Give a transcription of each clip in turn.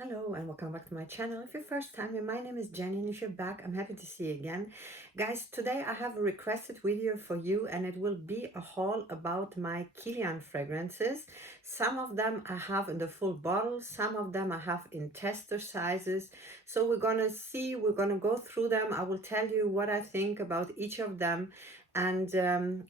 Hello and welcome back to my channel. If you're first time here, my name is Jenny, and if you're back, I'm happy to see you again. Guys, today I have a requested video for you, and it will be a haul about my KILIAN fragrances. Some of them I have in the full bottle, some of them I have in tester sizes. So we're gonna go through them. I will tell you what I think about each of them. And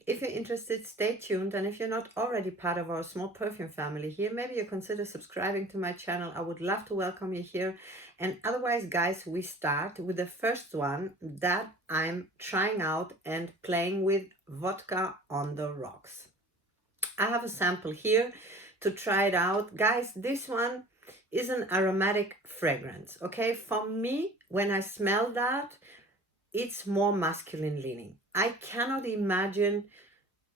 if you're interested, stay tuned. And if you're not already part of our small perfume family here, maybe you consider subscribing to my channel. I would love to welcome you here. And otherwise, guys, we start with the first one that I'm trying out and playing with, Vodka on the Rocks. I have a sample here to try it out. Guys, this one is an aromatic fragrance, okay? For me, when I smell that, it's more masculine leaning. I cannot imagine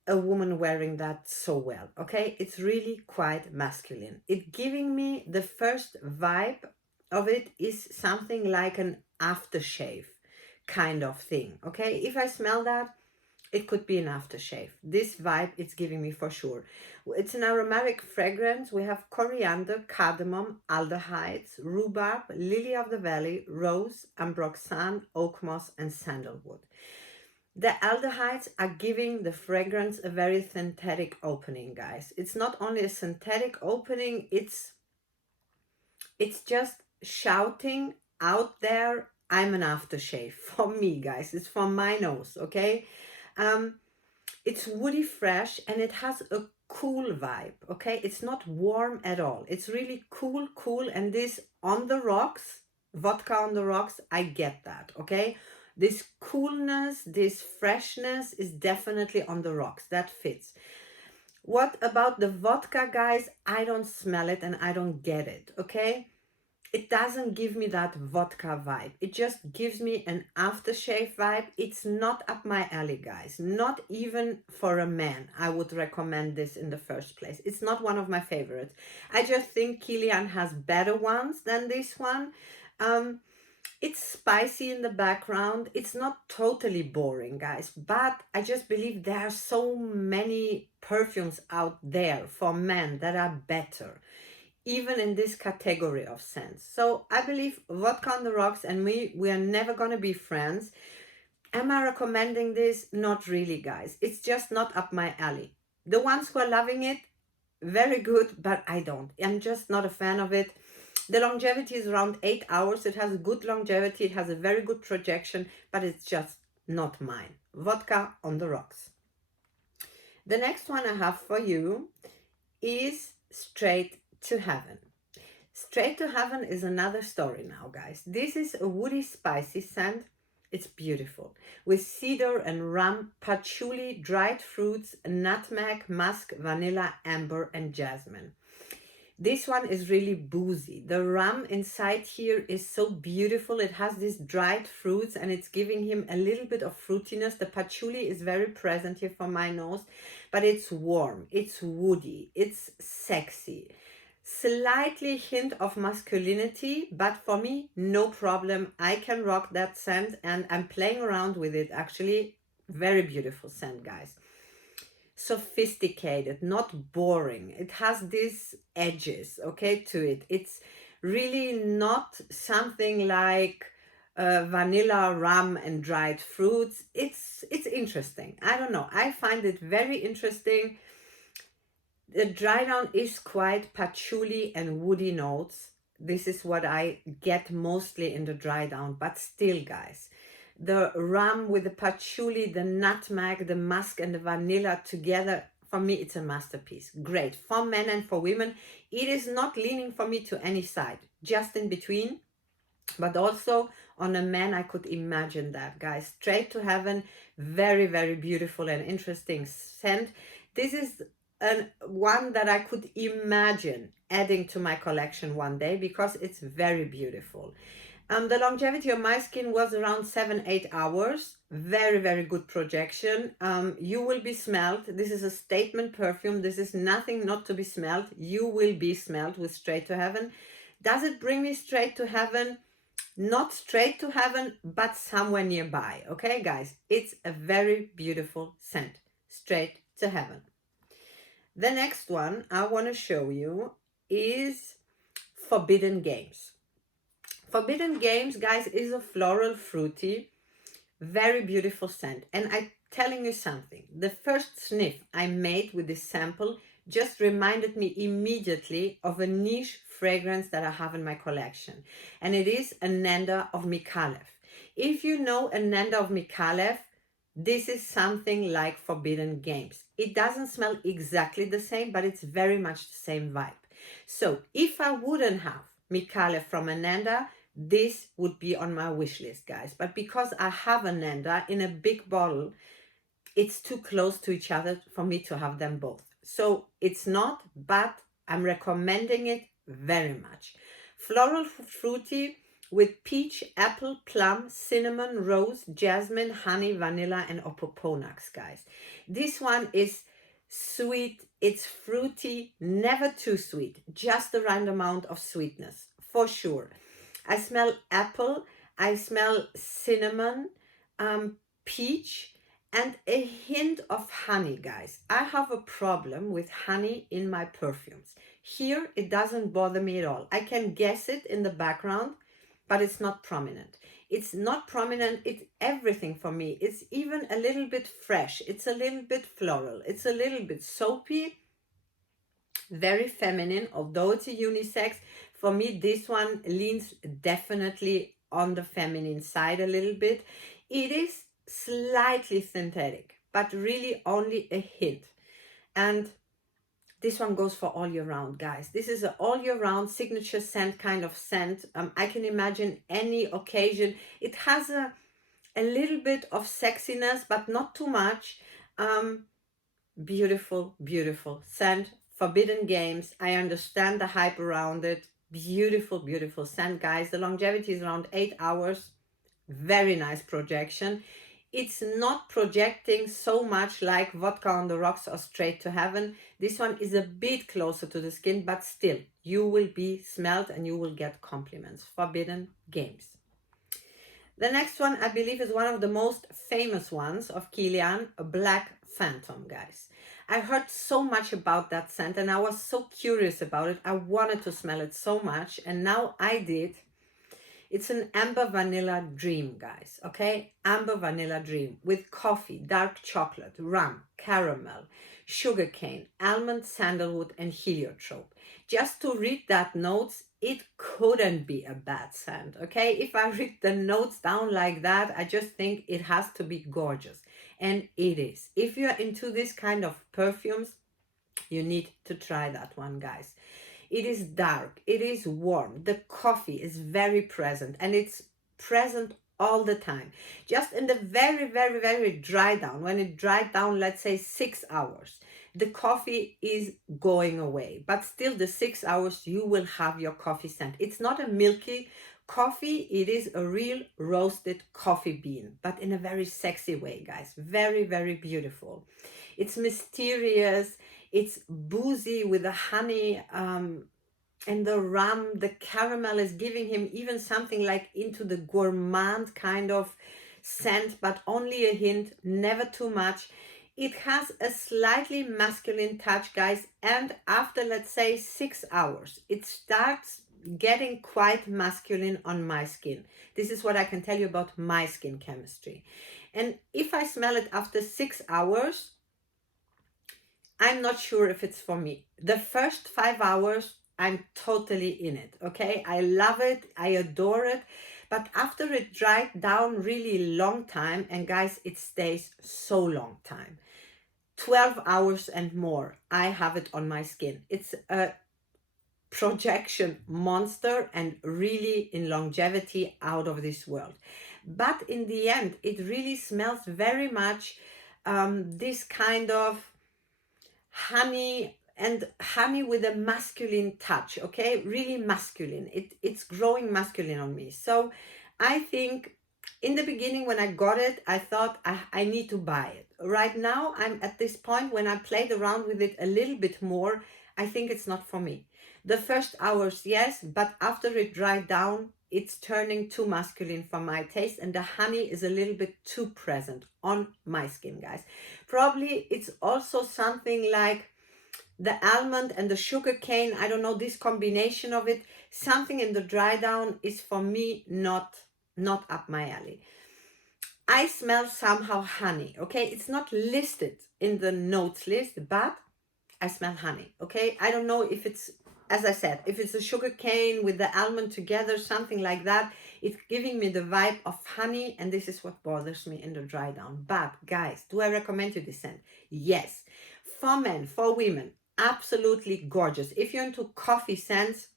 a woman wearing that so well, okay? It's really quite masculine. It giving me the first vibe of it is something like an aftershave kind of thing, okay? If I smell that, it could be an aftershave. This vibe it's giving me for sure. It's an aromatic fragrance. We have coriander, cardamom, aldehydes, rhubarb, lily of the valley, rose, ambroxan, oak moss, and sandalwood. The aldehydes are giving the fragrance a very synthetic opening, guys. It's not only a synthetic opening, it's just shouting out there, I'm an aftershave. For me, guys, it's for my nose, okay? It's woody fresh and it has a cool vibe, okay? It's not warm at all. It's really cool, and this on the rocks, vodka on the rocks, I get that, okay? This coolness, this freshness is definitely on the rocks. That fits. What about the vodka, guys? I don't smell it and I don't get it, okay? It doesn't give me that vodka vibe. It just gives me an aftershave vibe. It's not up my alley, guys. Not even for a man I would recommend this in the first place. It's not one of my favorites. I just think KILIAN has better ones than this one. It's spicy in the background. It's not totally boring, guys, but I just believe there are so many perfumes out there for men that are better, even in this category of scents. So I believe Vodka on the Rocks and me, we are never going to be friends. Am I recommending this? Not really, guys. It's just not up my alley. The ones who are loving it, very good, but I don't. I'm just not a fan of it. The longevity is around 8 hours. It has a good longevity. It has a very good projection, but it's just not mine. Vodka on the Rocks. The next one I have for you is Straight to Heaven. Straight to Heaven is another story now, guys. This is a woody, spicy scent. It's beautiful. With cedar and rum, patchouli, dried fruits, nutmeg, musk, vanilla, amber, and jasmine. This one is really boozy. The rum inside here is so beautiful. It has these dried fruits and it's giving him a little bit of fruitiness. The patchouli is very present here for my nose, but it's warm, it's woody, it's sexy. Slightly hint of masculinity, but for me, no problem. I can rock that scent and I'm playing around with it. Actually, very beautiful scent, guys. Sophisticated, not boring. It has these edges, okay, to it. It's really not something like vanilla, rum, and dried fruits. It's interesting. I don't know. I find it very interesting. The dry down is quite patchouli and woody notes. This is what I get mostly in the dry down, but still, guys, the rum with the patchouli, the nutmeg, the musk, and the vanilla together, for me, it's a masterpiece. Great for men and for women. It is not leaning for me to any side, just in between, but also on a man, I could imagine that, guys. Straight to Heaven, very, very beautiful and interesting scent. This is one that I could imagine adding to my collection one day because it's very beautiful. The longevity of my skin was around 7-8 hours. Very, very good projection. You will be smelled. This is a statement perfume. This is nothing not to be smelled. You will be smelled with Straight to Heaven. Does it bring me straight to heaven? Not straight to heaven, but somewhere nearby. Okay, guys? It's a very beautiful scent. Straight to Heaven. The next one I want to show you is Forbidden Games. Forbidden Games, guys, is a floral, fruity, very beautiful scent. And I'm telling you something. The first sniff I made with this sample just reminded me immediately of a niche fragrance that I have in my collection. And it is Ananda of Micallef. If you know Ananda of Micallef, this is something like Forbidden Games. It doesn't smell exactly the same, but it's very much the same vibe. So if I wouldn't have Micallef from Ananda, this would be on my wish list, guys. But because I have Ananda in a big bottle, it's too close to each other for me to have them both. So it's not, but I'm recommending it very much. Floral, fruity with peach, apple, plum, cinnamon, rose, jasmine, honey, vanilla, and opoponax, guys. This one is sweet, it's fruity, never too sweet, just the right amount of sweetness, for sure. I smell apple, I smell cinnamon, peach, and a hint of honey, guys. I have a problem with honey in my perfumes. Here, it doesn't bother me at all. I can guess it in the background, but it's not prominent. It's not prominent, it's everything for me. It's even a little bit fresh. It's a little bit floral. It's a little bit soapy, very feminine, although it's a unisex. For me, this one leans definitely on the feminine side a little bit. It is slightly synthetic, but really only a hint. And this one goes for all year round, guys. This is an all year round signature scent kind of scent. I can imagine any occasion. It has a little bit of sexiness, but not too much. Beautiful, beautiful scent. Forbidden Games. I understand the hype around it. Beautiful, beautiful scent, guys. The longevity is around 8 hours. Very nice projection. It's not projecting so much like Vodka on the Rocks or Straight to Heaven. This one is a bit closer to the skin, but still, you will be smelled and you will get compliments. Forbidden Games. The next one, I believe, is one of the most famous ones of KILIAN, a Black Phantom, guys. I heard so much about that scent and I was so curious about it. I wanted to smell it so much, and now I did. It's an amber vanilla dream, guys, okay? Amber vanilla dream with coffee, dark chocolate, rum, caramel, sugarcane, almond, sandalwood, and heliotrope. Just to read that notes, it couldn't be a bad scent, okay? If I read the notes down like that, I just think it has to be gorgeous. And it is. If you're into this kind of perfumes, you need to try that one, guys. It is dark, it is warm, the coffee is very present, and it's present all the time. Just in the very, very, very dry down, when it dried down, let's say 6 hours, the coffee is going away. But still, the 6 hours, you will have your coffee scent. It's not a milky coffee, it is a real roasted coffee bean, but in a very sexy way, guys. Very, very beautiful. It's mysterious. It's boozy with the honey and the rum. The caramel is giving him even something like into the gourmand kind of scent, but only a hint, never too much. It has a slightly masculine touch, guys, and after, let's say, 6 hours, it starts getting quite masculine on my skin. This is what I can tell you about my skin chemistry. And if I smell it after 6 hours, I'm not sure if it's for me. The first 5 hours, I'm totally in it, okay? I love it, I adore it, but after it dried down really long time, and guys, it stays so long time, 12 hours and more, I have it on my skin. It's a projection monster and really in longevity out of this world. But in the end, it really smells very much this kind of honey, and honey with a masculine touch, okay? Really masculine. It's growing masculine on me. So I think in the beginning when I got it, I thought I need to buy it. Right now, I'm at this point when I played around with it a little bit more, I think it's not for me. The first hours, yes, but after it dried down, it's turning too masculine for my taste, and the honey is a little bit too present on my skin, guys. Probably it's also something like the almond and the sugar cane, I don't know, this combination of it Something in the dry down is for me not up my alley. I smell somehow honey, okay? It's not listed in the notes list, but I smell honey, okay? I don't know if it's, as I said, if it's a sugar cane with the almond together, something like that. It's giving me the vibe of honey, and this is what bothers me in the dry down. But guys, do I recommend you this scent? Yes. For men, for women, absolutely gorgeous. If you're into coffee scents,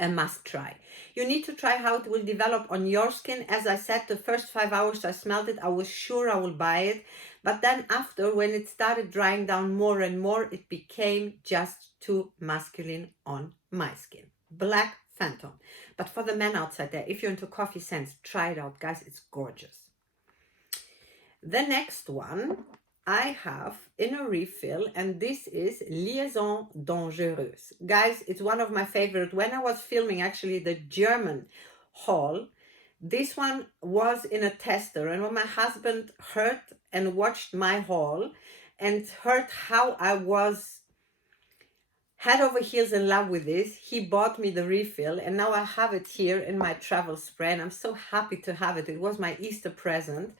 a must try. You need to try how it will develop on your skin. As I said, the first 5 hours I smelled it, I was sure I will buy it. But then after, when it started drying down more and more, it became just too masculine on my skin. Black Phantom. But for the men outside there, if you're into coffee scents, try it out, guys. It's gorgeous. The next one I have in a refill, and this is Liaison Dangereuses. Guys, it's one of my favorite. When I was filming actually the German haul, this one was in a tester, and when my husband heard and watched my haul and heard how I was head over heels in love with this, he bought me the refill, and now I have it here in my travel spray, and I'm so happy to have it. It was my Easter present.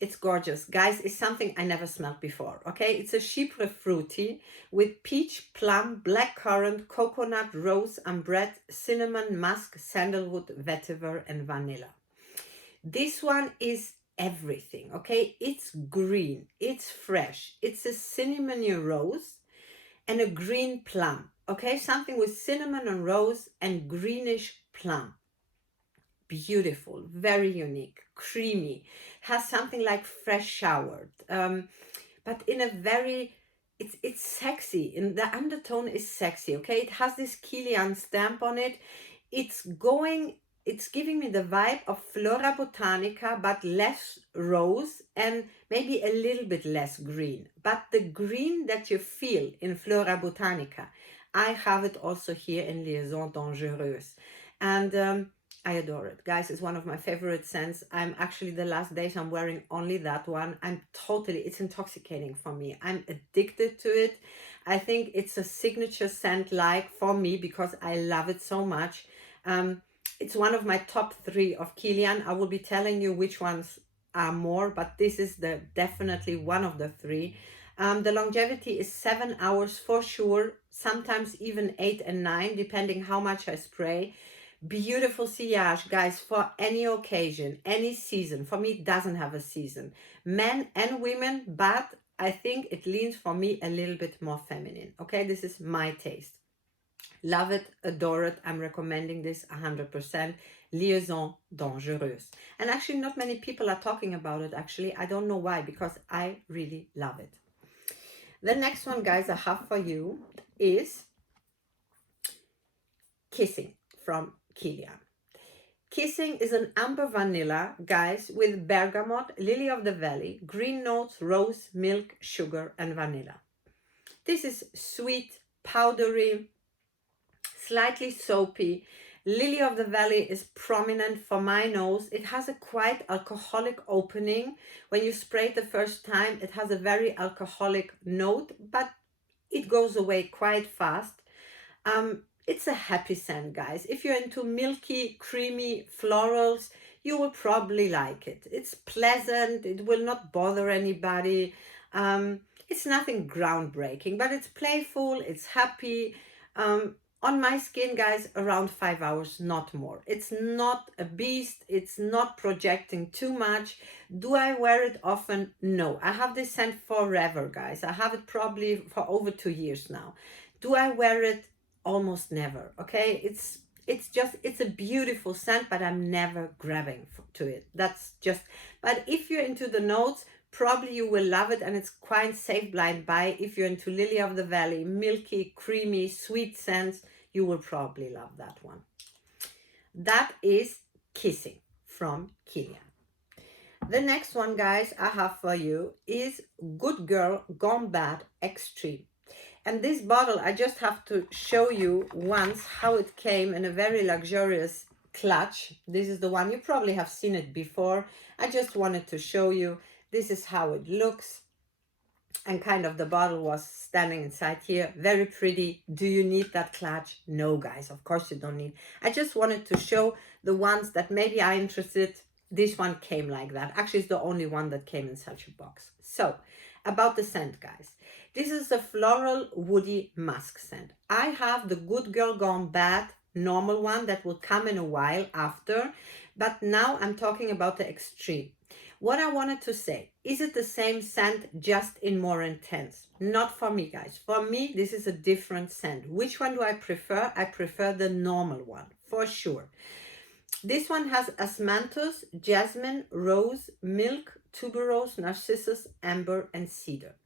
It's gorgeous, guys. It's something I never smelled before. Okay, it's a chypre fruity with peach, plum, blackcurrant, coconut, rose, ambrette, cinnamon, musk, sandalwood, vetiver, and vanilla. This one is everything. Okay, it's green, it's fresh, it's a cinnamony rose and a green plum. Okay, something with cinnamon and rose and greenish plum. Beautiful, very unique, creamy, has something like fresh showered, but in a very, it's sexy. In the undertone is sexy. Okay, it has this KILIAN stamp on it. It's giving me the vibe of Flora Botanica, but less rose and maybe a little bit less green. But the green that you feel in Flora Botanica, I have it also here in Liaison Dangereuses, and I adore it, guys. It's one of my favorite scents. I'm actually, the last days I'm wearing only that one. It's intoxicating for me. I'm addicted to it. I think it's a signature scent like for me because I love it so much. It's one of my top 3 of KILIAN. I will be telling you which ones are more, but this is definitely one of the 3. The longevity is 7 hours for sure, sometimes even 8 and 9, depending how much I spray. Beautiful sillage, guys, for any occasion, any season. For me, it doesn't have a season. Men and women, but I think it leans for me a little bit more feminine. Okay, this is my taste. Love it, adore it. I'm recommending this 100%. Liaison Dangereuses. And actually, not many people are talking about it, actually. I don't know why, because I really love it. The next one, guys, I have for you is Kissing from KILIAN. Kissing is an amber vanilla, guys, with bergamot, lily of the valley, green notes, rose, milk, sugar, and vanilla. This is sweet, powdery, slightly soapy. Lily of the valley is prominent for my nose. It has a quite alcoholic opening. When you spray it the first time, it has a very alcoholic note, but it goes away quite fast. It's a happy scent, guys. If you're into milky, creamy florals, you will probably like it. It's pleasant. It will not bother anybody. It's nothing groundbreaking, but it's playful. It's happy. On my skin, guys, around 5 hours, not more. It's not a beast. It's not projecting too much. Do I wear it often? No. I have this scent forever, guys. I have it probably for over 2 years now. Do I wear it? Almost never. Okay, it's a beautiful scent, but I'm never grabbing to it. That's just, but if you're into the notes, probably you will love it, and it's quite safe blind buy. If you're into lily of the valley, milky, creamy, sweet scents, you will probably love that one. That is Kissing from KILIAN. The next one, guys, I have for you is Good Girl Gone Bad Extreme. And this bottle, I just have to show you once how it came in a very luxurious clutch. This is the one, you probably have seen it before. I just wanted to show you. This is how it looks. and kind of the bottle was standing inside here. Very pretty. Do you need that clutch? No, guys, of course you don't need. I just wanted to show the ones that maybe are interested. This one came like that. Actually, it's the only one that came in such a box. So about the scent, guys, this is a floral woody musk scent. I have the Good Girl Gone Bad normal one that will come in a while after, but now I'm talking about the extreme. What I wanted to say, is it the same scent, just in more intense? Not for me, guys. For me, this is a different scent. Which one do I prefer? I prefer the normal one, for sure. This one has osmanthus, jasmine, rose, milk, tuberose, narcissus, amber, and cedar.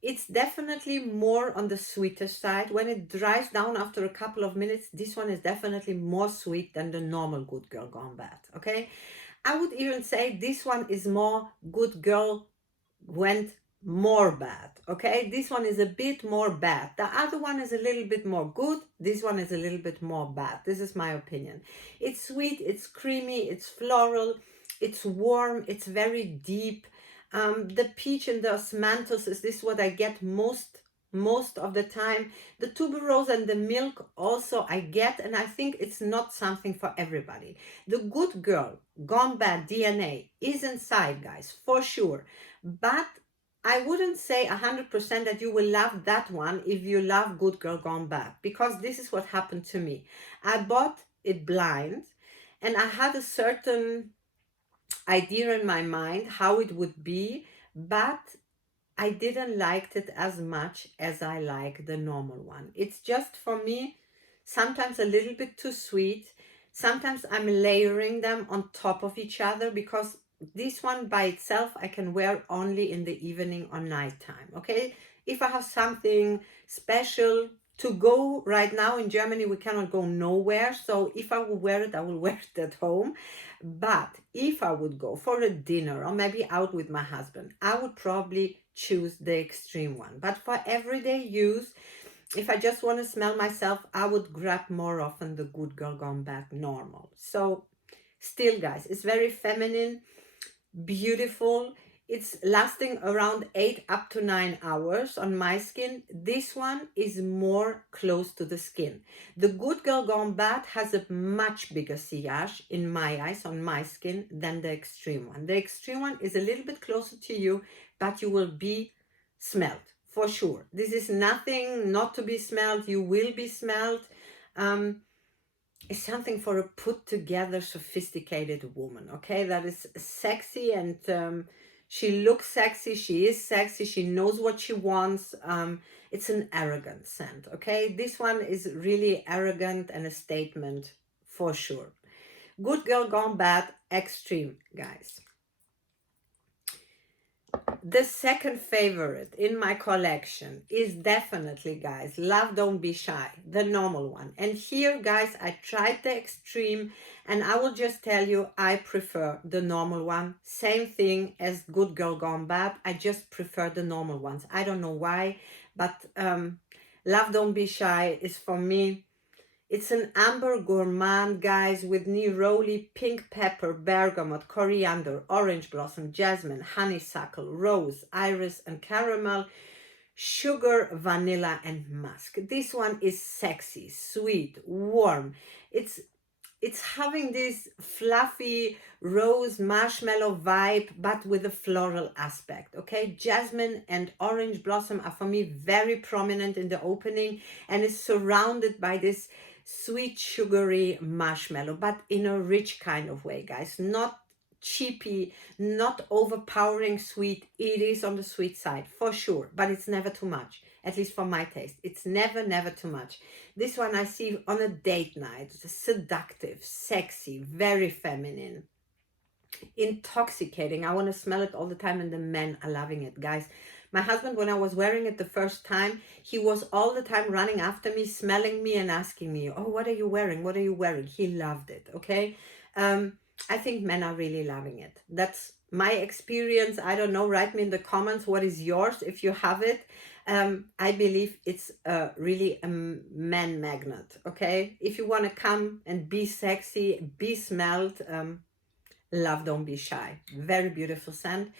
It's definitely more on the sweeter side. When it dries down after a couple of minutes, this one is definitely more sweet than the normal Good Girl Gone Bad, okay? I would even say this one is more Good Girl Went more bad, okay? This one is a bit more bad. The other one is a little bit more good. This one is a little bit more bad. This is my opinion. It's sweet, it's creamy, it's floral, it's warm, it's very deep. The peach and the osmanthus is this what I get most of the time. The tuberose and the milk also I get, and I think it's not something for everybody. The Good Girl Gone Bad DNA is inside, guys, for sure, but I wouldn't say 100% that you will love that one if you love Good Girl Gone Bad, because this is what happened to me. I bought it blind, and I had a certain idea in my mind how it would be, but I didn't like it as much as I like the normal one. It's just, for me, sometimes a little bit too sweet. Sometimes I'm layering them on top of each other, because this one by itself I can wear only in the evening or nighttime, okay? If I have something special to go, right now in Germany we cannot go nowhere, so if I will wear it, I will wear it at home. But if I would go for a dinner or maybe out with my husband, I would probably choose the extreme one. But for everyday use, if I just want to smell myself, I would grab more often the Good Girl Gone Bad normal. So still, guys, it's very feminine, beautiful. It's lasting around 8 up to 9 hours on my skin. This one is more close to the skin. The Good Girl Gone Bad has a much bigger sillage in my eyes, on my skin, than the extreme one. The extreme one is a little bit closer to you, but you will be smelled for sure. This is nothing not to be smelled. You will be smelled. It's something for a put together, sophisticated woman, okay? That is sexy, and she looks sexy, she is sexy, she knows what she wants. It's an arrogant scent, okay? This one is really arrogant and a statement for sure. Good Girl Gone Bad, extreme, guys. The second favorite in my collection is definitely, guys, Love Don't Be Shy, the normal one. And here, guys, I tried the extreme, and I will just tell you, I prefer the normal one. Same thing as Good Girl Gone Bad. I just prefer the normal ones. I don't know why, but Love Don't Be Shy is, for me, it's an amber gourmand, guys, with neroli, pink pepper, bergamot, coriander, orange blossom, jasmine, honeysuckle, rose, iris, and caramel, sugar, vanilla, and musk. This one is sexy, sweet, warm. It's having this fluffy rose marshmallow vibe, but with a floral aspect, okay? Jasmine and orange blossom are, for me, very prominent in the opening, and is surrounded by this sweet sugary marshmallow, but in a rich kind of way, guys. Not cheapy, not overpowering sweet. It is on the sweet side for sure, but it's never too much, at least for my taste. It's never too much. This one I see on a date night. Seductive, sexy, very feminine, intoxicating. I want to smell it all the time, and the men are loving it, guys. My husband, when I was wearing it the first time, he was all the time running after me, smelling me and asking me, oh, what are you wearing? What are you wearing? He loved it, okay? I think men are really loving it. That's my experience. I don't know. Write me in the comments what is yours if you have it. I believe it's really a man magnet, okay? If you want to come and be sexy, be smelled, Love Don't Be Shy. Very beautiful scent.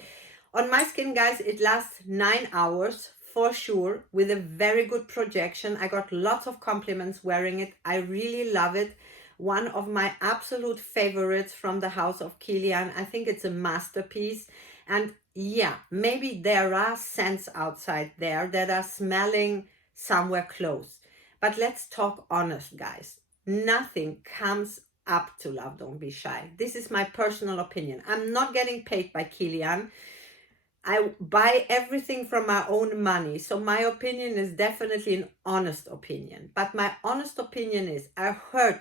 On my skin, guys, it lasts 9 hours for sure, with a very good projection. I got lots of compliments wearing it. I really love it. One of my absolute favorites from the house of KILIAN. I think it's a masterpiece. And yeah, maybe there are scents outside there that are smelling somewhere close. But let's talk honest, guys. Nothing comes up to Love Don't Be Shy. This is my personal opinion. I'm not getting paid by KILIAN. I buy everything from my own money. So my opinion is definitely an honest opinion. But my honest opinion is, I heard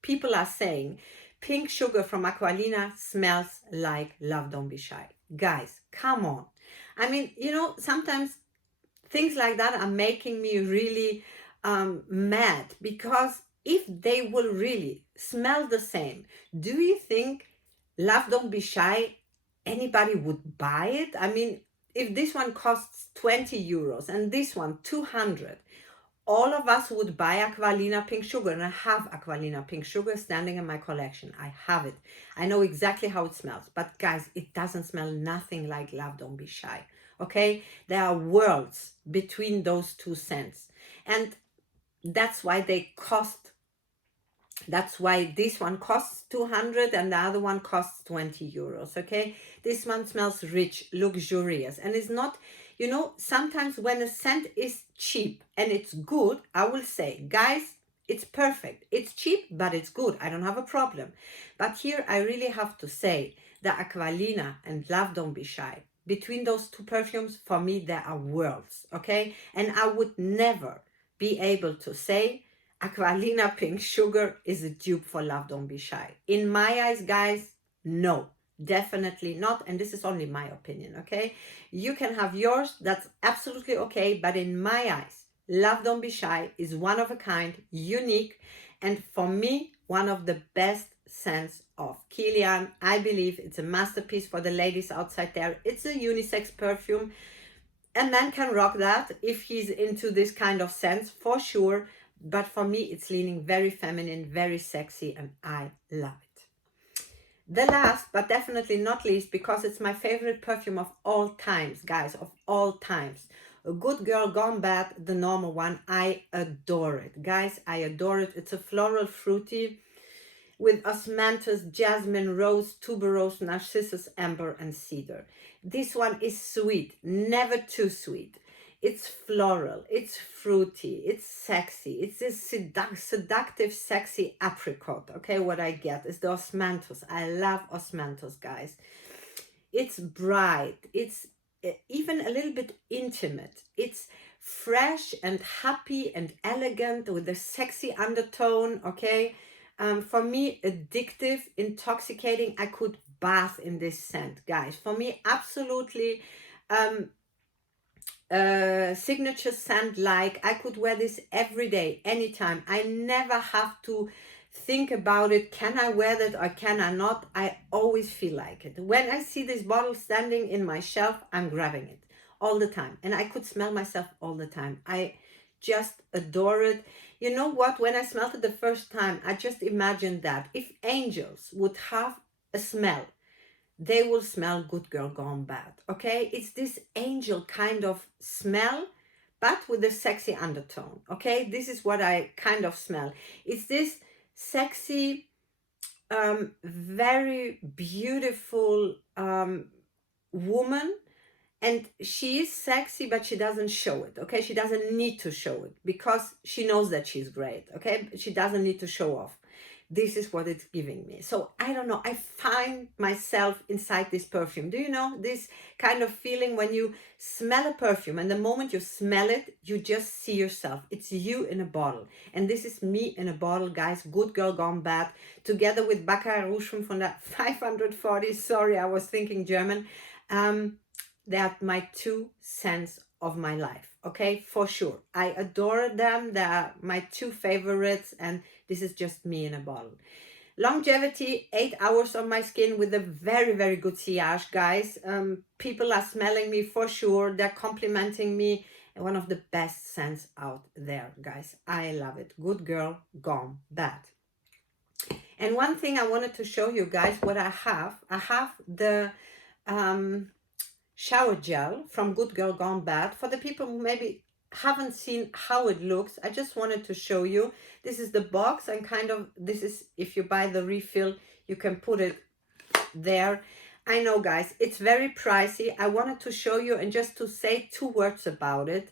people are saying pink sugar from Aqualina smells like Love Don't Be Shy. Guys, come on. I mean, you know, sometimes things like that are making me really mad, because if they will really smell the same, do you think Love Don't Be Shy, anybody would buy it? I mean, if this one costs 20 euros and this one 200, all of us would buy Aqualina pink sugar, and I have Aqualina pink sugar standing in my collection. I have it. I know exactly how it smells. But guys, it doesn't smell nothing like Love Don't Be Shy. Okay? There are worlds between those two scents. And that's why they cost. That's why this one costs 200 and the other one costs 20 euros. Okay? This one smells rich, luxurious, and it's not, you know, sometimes when a scent is cheap and it's good, I will say, guys, it's perfect. It's cheap, but it's good. I don't have a problem. But here I really have to say that Aqualina and Love Don't Be Shy, between those two perfumes, for me, there are worlds, okay? And I would never be able to say Aqualina pink sugar is a dupe for Love Don't Be Shy. In my eyes, guys, no. Definitely not, and this is only my opinion, okay? You can have yours, that's absolutely okay, but in my eyes, Love Don't Be Shy is one of a kind, unique, and for me, one of the best scents of KILIAN. I believe it's a masterpiece for the ladies outside there. It's a unisex perfume. A man can rock that if he's into this kind of scents, for sure, but for me, it's leaning very feminine, very sexy, and I love it. The last, but definitely not least, because it's my favorite perfume of all times, guys, of all times. A Good Girl Gone Bad, the normal one. I adore it. Guys, I adore it. It's a floral fruity with osmanthus, jasmine, rose, tuberose, narcissus, amber, and cedar. This one is sweet, never too sweet. It's floral, it's fruity, it's sexy, it's this seductive, sexy apricot. Okay, what I get is the osmanthus. I love osmanthus, guys. It's bright, it's even a little bit intimate. It's fresh and happy and elegant with a sexy undertone, okay? For me, addictive, intoxicating. I could bath in this scent, guys. For me, absolutely signature scent. Like, I could wear this every day, anytime. I never have to think about it. Can I wear that or can I not? I always feel like it. When I see this bottle standing in my shelf, I'm grabbing it all the time, and I could smell myself all the time. I just adore it. You know what? When I smelled it the first time, I just imagined that if angels would have a smell, they will smell Good Girl Gone Bad, okay? It's this angel kind of smell, but with a sexy undertone, okay? This is what I kind of smell. It's this sexy, very beautiful woman, and she is sexy, but she doesn't show it, okay? She doesn't need to show it because she knows that she's great, okay? She doesn't need to show off. This is what it's giving me. So I don't know, I find myself inside this perfume. Do you know this kind of feeling when you smell a perfume and the moment you smell it, you just see yourself. It's you in a bottle. And this is me in a bottle, guys. Good Girl Gone Bad, together with Baccarat Rouge from that 540. Sorry, I was thinking German. They are my two scents of my life, okay? For sure. I adore them. They are my two favorites, and this is just me in a bottle. Longevity, 8 hours on my skin with a very, very good sillage, guys. People are smelling me for sure. They're complimenting me. One of the best scents out there, guys. I love it. Good Girl Gone Bad. And one thing I wanted to show you guys what I have. I have the shower gel from Good Girl Gone Bad. For the people who maybe haven't seen how it looks, I just wanted to show you. This is the box, and kind of, this is, if you buy the refill, you can put it there. I know, guys, it's very pricey. I wanted to show you and just to say 2 words about it.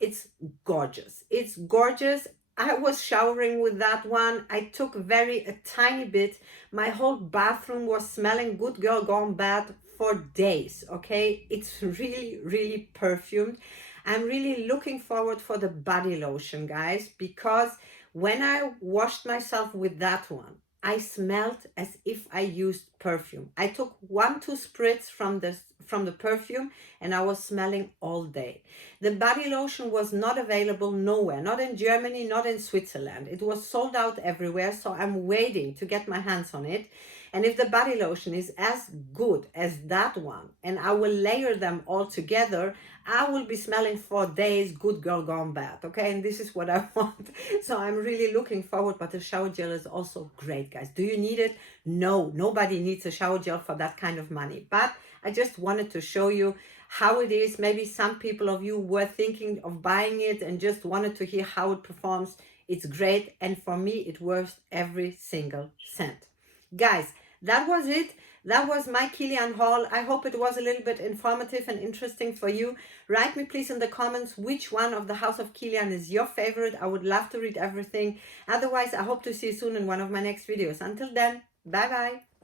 It's gorgeous. It's gorgeous. I was showering with that one. I took a tiny bit. My whole bathroom was smelling Good Girl Gone Bad for days, okay? It's really, really perfumed. I'm really looking forward for the body lotion, guys, because when I washed myself with that one, I smelled as if I used perfume. I took 1-2 spritz from the perfume, and I was smelling all day. The body lotion was not available nowhere, not in Germany, not in Switzerland. It was sold out everywhere, so I'm waiting to get my hands on it. And if the body lotion is as good as that one, and I will layer them all together, I will be smelling for days Good Girl Gone Bad, okay? And this is what I want. So I'm really looking forward, but the shower gel is also great, guys. Do you need it? No, nobody needs a shower gel for that kind of money. But I just wanted to show you how it is. Maybe some people of you were thinking of buying it and just wanted to hear how it performs. It's great, and for me, it worth every single cent. Guys, that was it. That was my KILIAN haul. I hope it was a little bit informative and interesting for you. Write me please in the comments which one of the House of KILIAN is your favorite. I would love to read everything. Otherwise, I hope to see you soon in one of my next videos. Until then, bye bye.